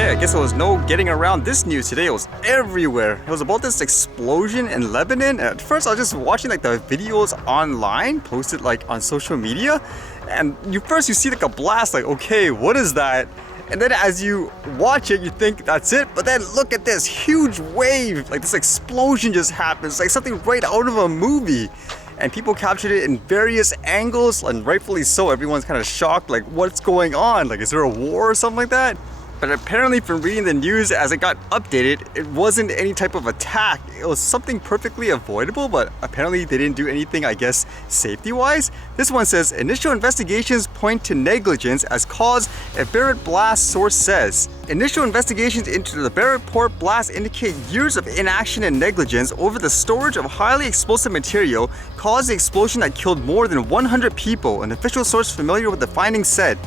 Okay, I guess there was no getting around this news today. It was everywhere. It was about this explosion in Lebanon. At first, I was just watching like the videos online, posted like on social media, and you see like a blast, like, okay, what is that? And then as you watch it, you think that's it, but then look at this huge wave. Like this explosion just happens, like something right out of a movie. And people captured it in various angles, and rightfully so. Everyone's kind of shocked, like, what's going on? Like, is there a war or something like that? But apparently from reading the news as it got updated, it wasn't any type of attack. It was something perfectly avoidable, but apparently they didn't do anything, I guess, safety-wise. This one says, initial investigations point to negligence as cause, a Beirut blast source says. Initial investigations into the Beirut port blast indicate years of inaction and negligence over the storage of highly explosive material caused the explosion that killed more than 100 people, an official source familiar with the findings said.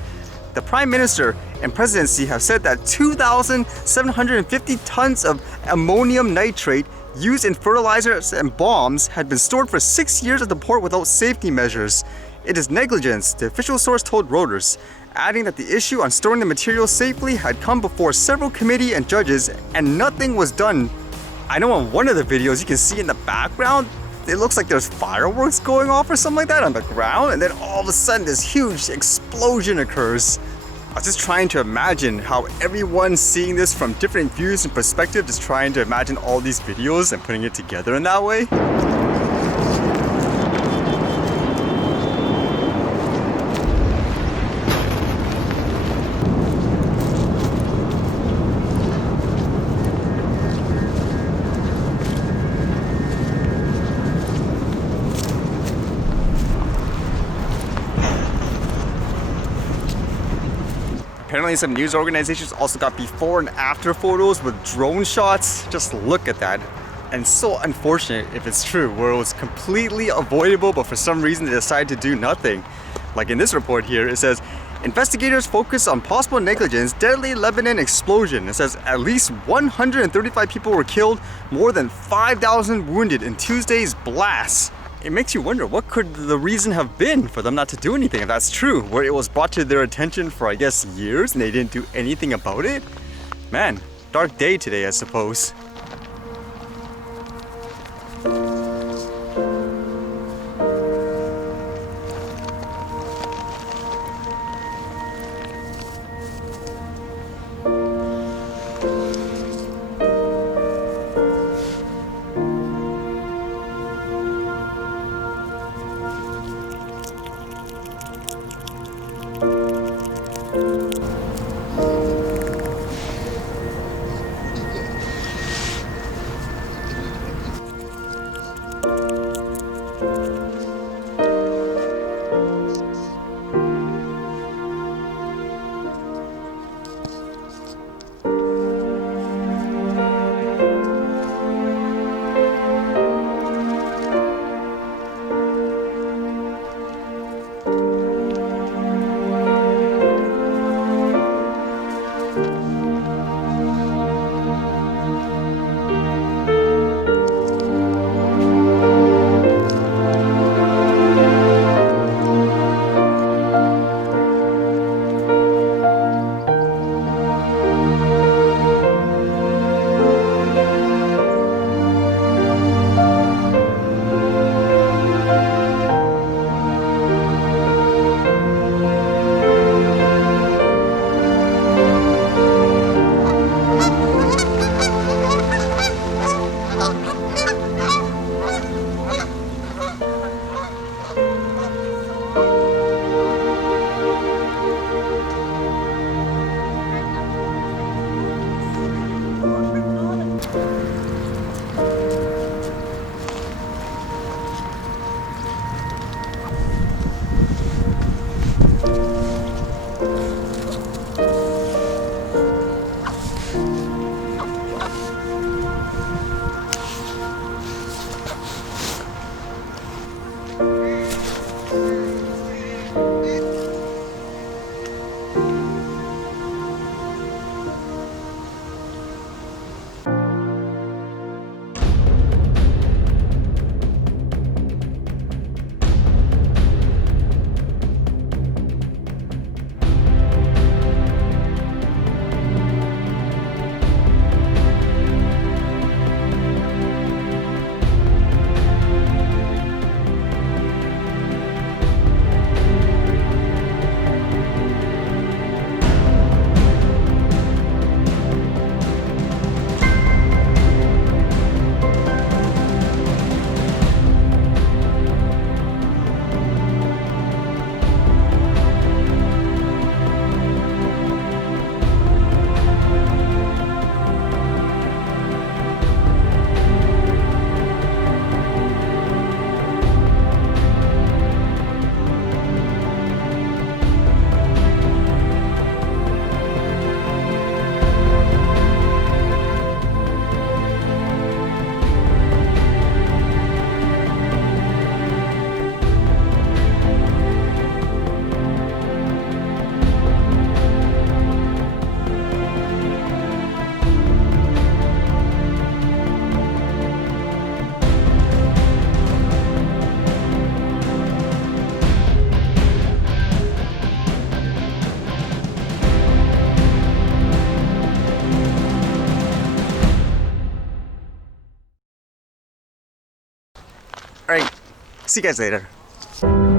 The Prime Minister and Presidency have said that 2,750 tons of ammonium nitrate used in fertilizers and bombs had been stored for 6 years at the port without safety measures. It is negligence, the official source told Reuters, adding that the issue on storing the material safely had come before several committee and judges and nothing was done. I know on one of the videos you can see in the background, it looks like there's fireworks going off or something like that on the ground, and then all of a sudden this huge explosion occurs. I was just trying to imagine how everyone's seeing this from different views and perspectives, just trying to imagine all these videos and putting it together in that way. Apparently some news organizations also got before and after photos with drone shots. Just look at that. And so unfortunate if it's true, where it was completely avoidable, but for some reason they decided to do nothing. Like in this report here, it says, investigators focus on possible negligence, deadly Lebanon explosion. It says at least 135 people were killed, more than 5,000 wounded in Tuesday's blast. It makes you wonder, what could the reason have been for them not to do anything if that's true? Where it was brought to their attention for, I guess, years and they didn't do anything about it? Man, dark day today, I suppose. See you guys later.